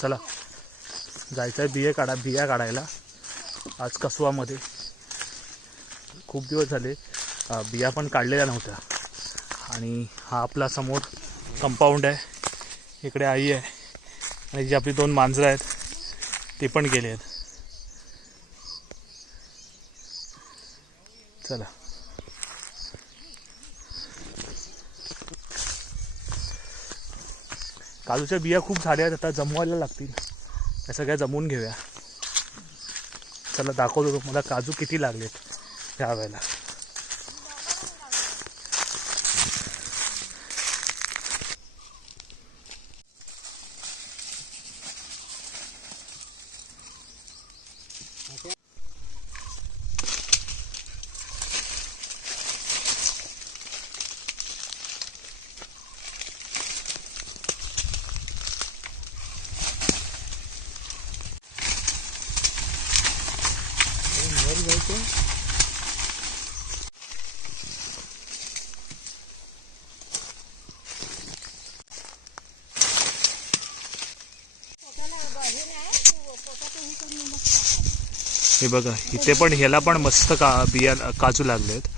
चला जायचं आहे बिये काढा बिया काढायला. आज कसवामध्ये खूप दिवस झाले बिया पण काढलेल्या नव्हत्या. आणि हा आपला समोर कंपाऊंड आहे. इकडे आई आहे. आणि जी आपली दोन मांजरं आहेत ते पण गेले आहेत. चला. काजूच्या बिया खूप झाल्या आहेत आता जमवायला लागतील. या सगळ्या जमवून घेऊया. चला दाखवतो तुम्हाला काजू किती लागलेत ह्या हे बघा इथे पण ह्याला पण मस्त का बिया काजू लागलेत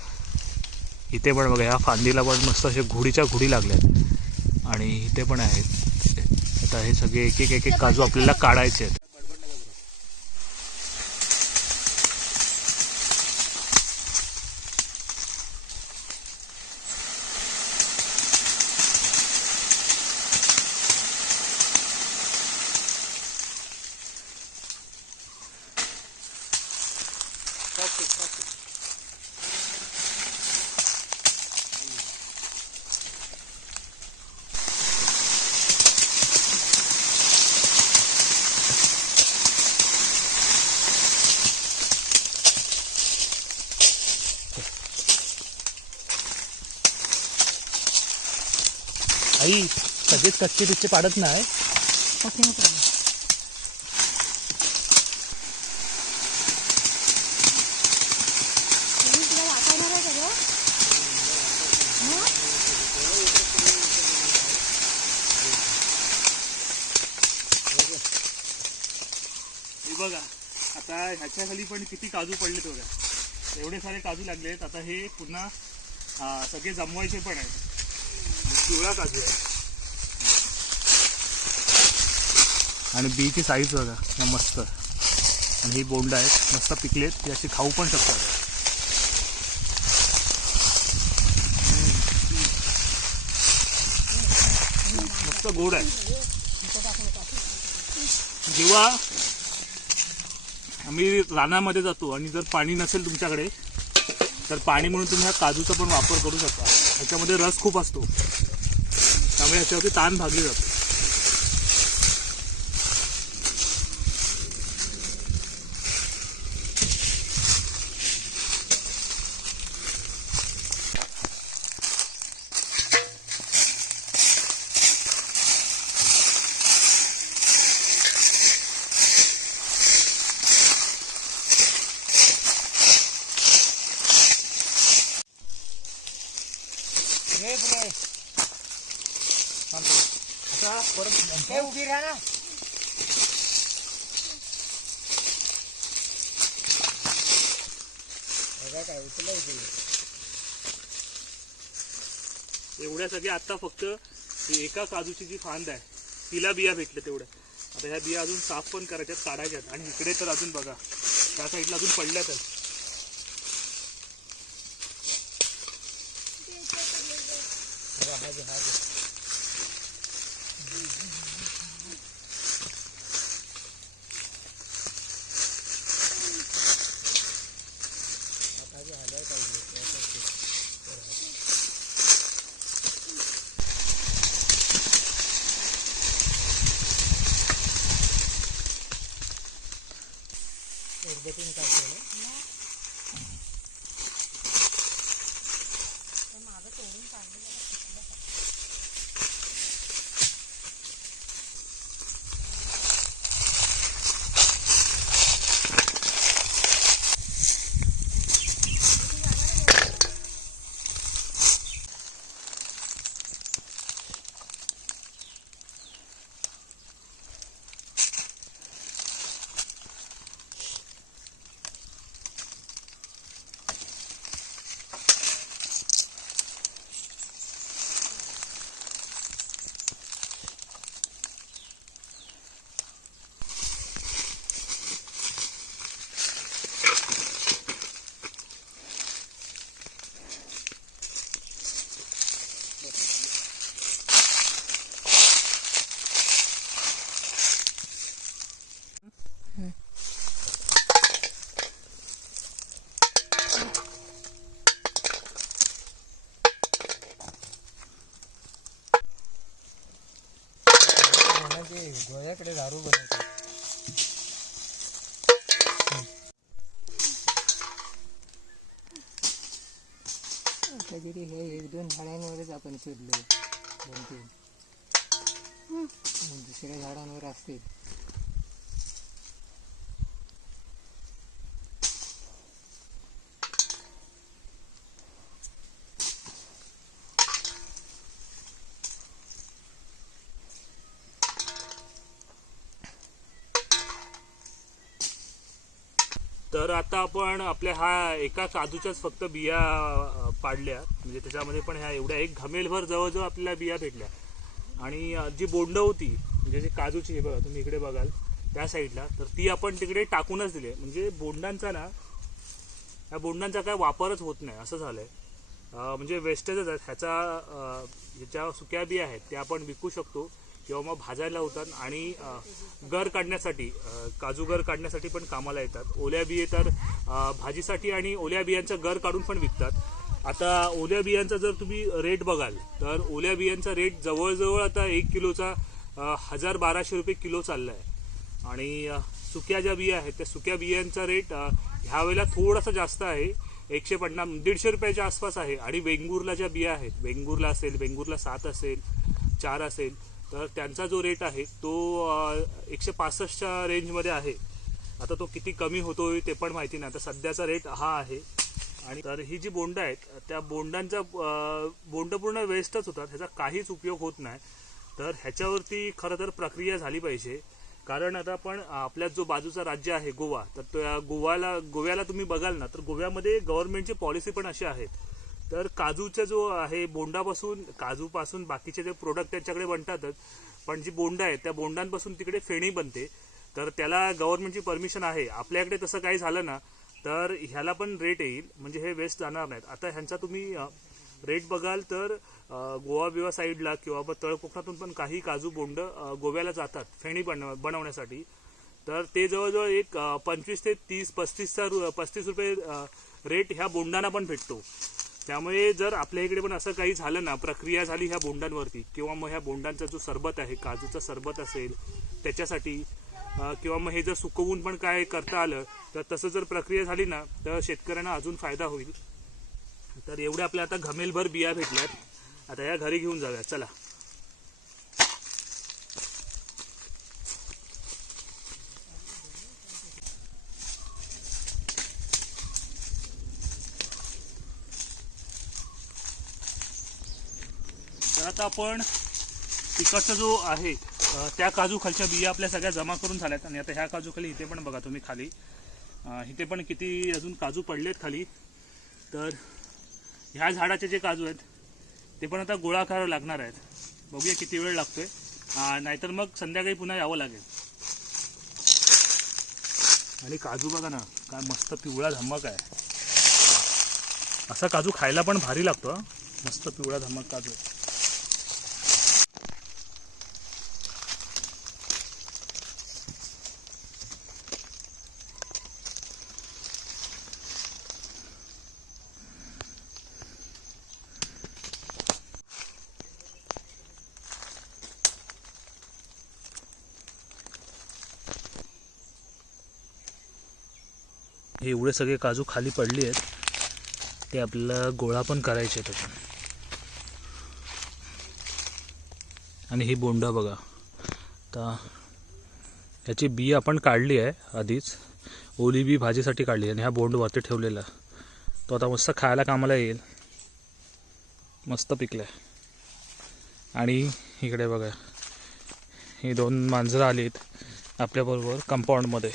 इथे पण बघा ह्या फांदीला पण मस्त असे घुडीच्या घुडी लागल्यात आणि इथे पण आहेत. आता हे सगळे एक एक एक एक काजू आपल्याला काढायचे आहेत आई सगळेच कच्चे बिच्चे पाडत नाही. हे बघा आता ह्याच्या खाली पण किती काजू पडलेत बघा. एवढे सारे काजू लागलेत. आता हे पुन्हा सगळे जमवायचे पण आहेत. पिवळा काजू आहे. आणि बीची साईज बघा या मस्त. आणि ही बोंड आहेत मस्त पिकलेत ती अशी खाऊ पण शकतात. मस्त गोड आहे. जेव्हा आम्ही रानामध्ये जातो आणि जर पाणी नसेल तुमच्याकडे तर पाणी म्हणून तुम्ही ह्या काजूचा पण वापर करू शकता. ह्याच्यामध्ये रस खूप असतो. त्यामुळे ह्याच्यावरती ताण भागली जातो. काय एवढ्या सगळ्या आता फक्त एका काजूची जी फांद आहे तिला बिया भेटल्या तेवढ्या. आता ह्या बिया अजून साफ पण करायच्यात काढायच्यात. आणि इकडे तर अजून बघा त्या साईडला अजून पडल्यात हा गोळ्याकडे दारू बनवतो. तरी हे एक दोन झाडांवरच आपण शोधलो दोन तीन. दुसऱ्या झाडांवर असतील. तर आता आपण आपल्या हा एका काजूच्याच फक्त बिया पाडल्या. म्हणजे त्याच्यामध्ये पण ह्या एवढ्या एक घमेलभर जवळजवळ आपल्याला बिया भेटल्या. आणि जी बोंड होती म्हणजे जी काजूची हे बघा तुम्ही इकडे बघाल त्या साईडला तर ती आपण तिकडे टाकूनच दिली. म्हणजे बोंडांचा ना ह्या बोंडांचा काय वापरच होत नाही असं झालं म्हणजे आहे म्हणजे वेस्टेजच आहेत ह्याचा ह्याच्या सुक्या बिया आहेत त्या आपण विकू शकतो. किंवा मग भाजायला होतात आणि गर काढण्यासाठी काजू गर काढण्यासाठी पण कामाला येतात. ओल्या बिये तर भाजीसाठी आणि ओल्या बियांचा गर काढून पण विकतात. आता ओल्या बियांचा जर तुम्ही रेट बघाल तर ओल्या बियांचा रेट जवळजवळ आता एक किलोचा हजार बाराशे रुपये किलो चालला आहे आणि सुक्या ज्या बिया आहेत त्या सुक्या बियांचा रेट ह्यावेळेला थोडासा जास्त आहे. एकशे पन्नास दीडशे रुपयाच्या आसपास आहे. आणि वेंगुर्ला ज्या बिया आहेत वेंगुर्ला असेल वेंगुर्ला सात असेल चार असेल तर त्यांचा जो रेट आहे तो एकशे पासष्टच्या रेंजमध्ये आहे. आता तो किती कमी होतोय ते पण माहिती नाही. आता सध्याचा रेट हा आहे. आणि तर ही जी बोंड आहेत त्या बोंडांचा बोंड पूर्ण वेस्टच होतात. ह्याचा काहीच उपयोग होत नाही. तर ह्याच्यावरती खरं तर प्रक्रिया झाली पाहिजे. कारण आता आपण आपल्या जो बाजूचा राज्य आहे गोवा तर त्या गोव्याला गोव्याला तुम्ही बघाल ना तर गोव्यामध्ये गव्हर्नमेंटची पॉलिसी पण अशी आहेत तर काजूचा जो आहे बोंडापासून काजूपासून बाकीचे जे प्रोडक्ट त्यांच्याकडे बनतातच पण जी बोंड आहे त्या बोंडांपासून तिकडे फेणी बनते. तर त्याला गव्हर्नमेंटची परमिशन आहे. आपल्याकडे तसं काही झालं ना तर ह्याला पण रेट येईल. म्हणजे हे वेस्ट जाणार नाहीत. आता ह्यांचा तुम्ही रेट बघाल तर गोवा बिवा साईडला किंवा मग तळकोकणातून पण काही काजू बोंड गोव्याला जातात फेणी बनव बनवण्यासाठी. तर ते जवळजवळ एक पंचवीस ते तीस पस्तीसचा रु पस्तीस रुपये रेट ह्या बोंडांना पण भेटतो. त्यामुळे जर आपल्या इकडे पण असं काही झालं ना प्रक्रिया झाली ह्या बोंडांवरती किंवा मग ह्या बोंडांचा जो सरबत आहे काजूचा सरबत असेल त्याच्यासाठी किंवा मग हे जर सुकवून पण काय करता आलं तर तसं जर प्रक्रिया झाली ना तर शेतकऱ्यांना अजून फायदा होईल. तर एवढ्या आपल्या आता घमेलभर बिया भेटल्यात. आता या घरी घेऊन जाऊया. चला. आता आपण तिकडचा जो आहे त्या काजू खालच्या बिया आपल्या सगळ्या जमा करून झाल्यात. आणि आता ह्या काजू खाली इथे पण बघा तुम्ही खाली. इथे पण किती अजून काजू पडलेत खाली. तर ह्या झाडाचे जे काजू आहेत ते पण आता गोळा करावं लागणार आहेत. बघूया किती वेळ लागतोय. नाहीतर मग संध्याकाळी पुन्हा यावं लागेल. आणि काजू बघा ना काय मस्त पिवळा धमक आहे. असा काजू खायला पण भारी लागतो मस्त पिवळा धमक काजू आहे. हे एवढे सगळे काजू खाली पडले आहेत ते आपल्याला गोळा पण करायचे आहेत आणि ही बोंडा बघा. आता ह्याची बी आपण काढली आहे आधीच. ओली बी भाजीसाठी काढली आणि ह्या बोंड वरती ठेवलेला तो आता मस्त खायला कामाला येईल. मस्त पिकलाय. आणि इकडे बघा. ही दोन मांजरं आलीत आपल्याबरोबर कंपाऊंडमध्ये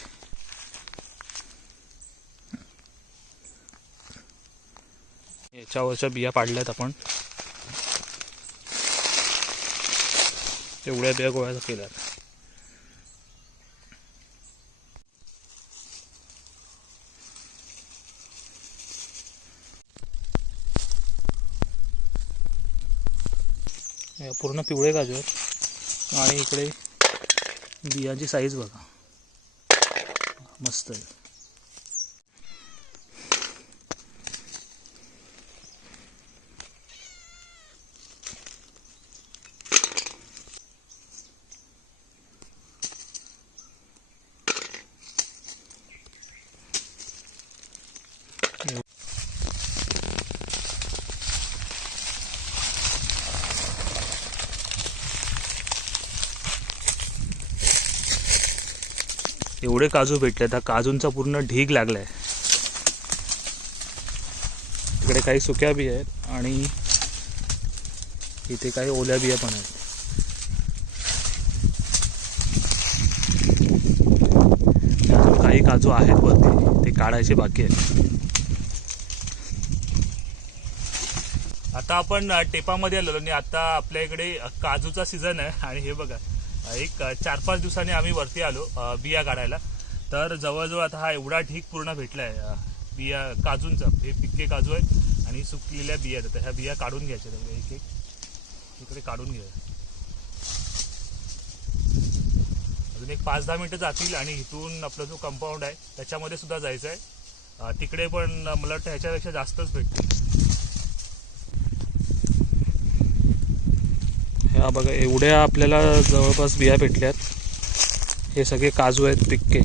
याच्यावरच्या बिया पाडल्यात आपण? एवढ्या बिया गोळ्या केल्यात. पूर्ण पिवळे गाजर आहेत आणि इकडे बियांची साईज बघा. मस्त आहे. एवढे काजू भेटले आता काजूंचा पूर्ण ढीग लागलाय. तिकडे काही सुक्या बिया आहेत आणि इथे काही ओल्या बिया पण आहेत. अजून काही काजू आहेत वरती ते काढायचे बाकी आहेत. आता आपण टेपामध्ये आलेलो आणि आता आपल्या इकडे काजूचा सीझन आहे आणि हे बघा. एक चार पाच दिवसांनी आम्ही वरती आलो बिया काढायला. तर जवळजवळ आता हा एवढा ढीक पूर्ण भेटला आहे बिया काजूंचा. हे पिक्के काजू आहेत आणि सुकलेल्या बिया आहेत. ह्या बिया काढून घ्यायच्या त्यामुळे एक एक. इकडे काढून घ्या अजून एक पाच दहा मिनटं जातील आणि इथून आपला जो कंपाऊंड आहे त्याच्यामध्ये सुद्धा जायचं आहे तिकडे पण मला वाटतं ह्याच्यापेक्षा जास्तच भेटतील. ह्या बघा एवढ्या आपल्याला जवळपास बिया भेटल्यात. हे सगळे काजू आहेत पिक्के.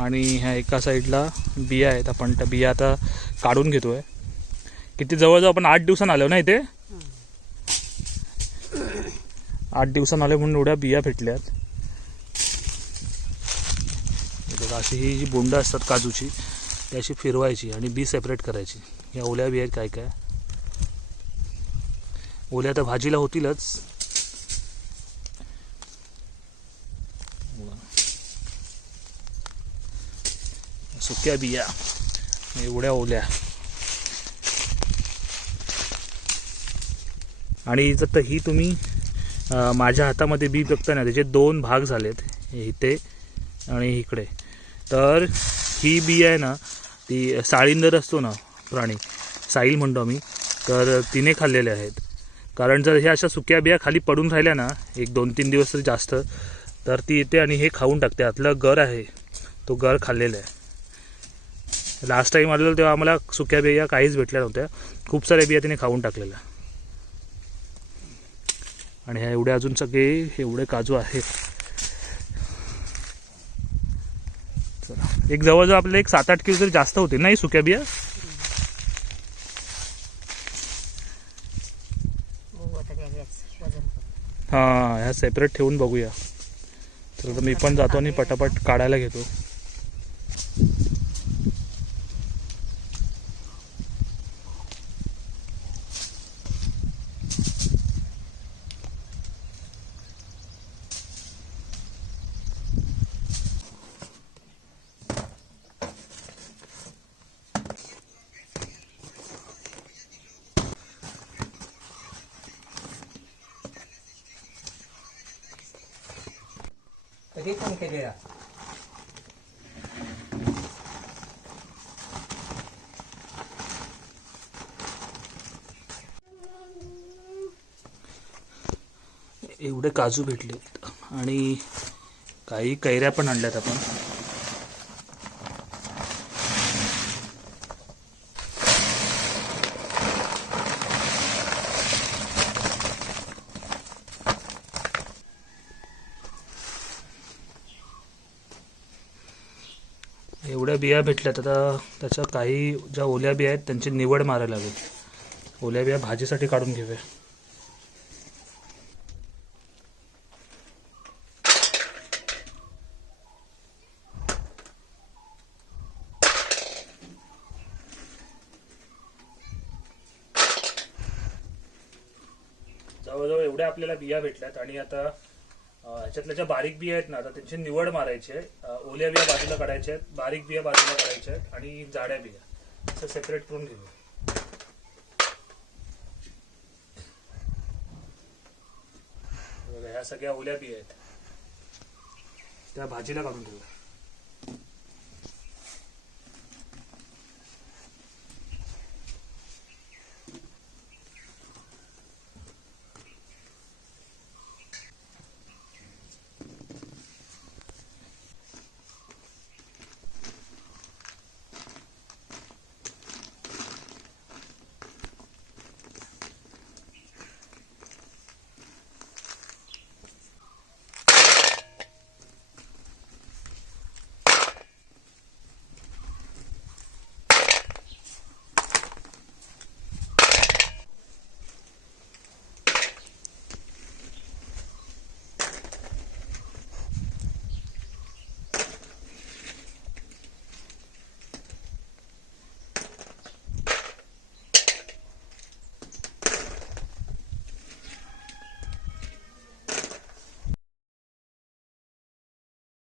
आणि ह्या एका साईडला बिया आहेत. आपण त्या बिया आता काढून घेतोय. किती जवळजवळ आपण आठ दिवसान आलो ना इथे? आठ दिवसांनी आले म्हणून एवढ्या बिया भेटल्यात. आहेत अशी ही जी बोंड असतात काजूची ती अशी फिरवायची आणि बी सेपरेट करायची. या ओल्या बिया आहेत काय काय? ओल्या तर भाजीला होतीलच. सुक्या बिया एवढ्या ओल्या. आणि जर तर ही तुम्ही माझ्या हातामध्ये बी बघता ना त्याचे दोन भाग झालेत इथे आणि इकडे. तर ही बी आहे ना ती साळींदर असतो ना प्राणी साईल म्हणतो आम्ही तर तिने खाल्लेले आहेत. कारण जर ह्या अशा सुक्या बिया खाली पडून राहिल्या ना एक दोन तीन दिवस तरी जास्त तर ती येते आणि हे खाऊन टाकते. आतला गर आहे तो गर खाल्लेला आहे. लास्ट टाईम आलेलो तेव्हा आम्हाला सुक्या बिया काहीच भेटल्या नव्हत्या. खूप साऱ्या बिया तिने खाऊन टाकलेल्या. आणि ह्या एवढे अजून सगळे एवढे काजू आहेत. चला. एक जवळजवळ आपल्याला एक सात आठ किलो तरी जास्त होते नाही सुक्या बिया? करून. हां ह्या सेपरेट ठेवून बघूया. तर मी पण जातो आणि पटापट काढायला घेतो. कधी केलेला एवढे काजू भेटलेत आणि काही कैऱ्या पण आणल्यात आपण एवढ्या बिया भेटल्यात. आता त्याच्या काही ज्या ओल्या बिया आहेत त्यांची निवड मारायला लागेल. ओल्या बिया भाजीसाठी काढून घेऊया. जवळजवळ एवढ्या आपल्याला बिया भेटल्यात आणि आता ह्याच्यातल्या ज्या बारीक बिया आहेत ना आता त्यांची निवड मारायची आहे. ओल्या बिया बाजूला काढायच्या आहेत बारीक बिया बाजूला काढायच्या आहेत आणि जाड्या बिया. असं सेपरेट करून घेऊ. ह्या सगळ्या ओल्या बिया आहेत. त्या भाजीला काढून ठेवू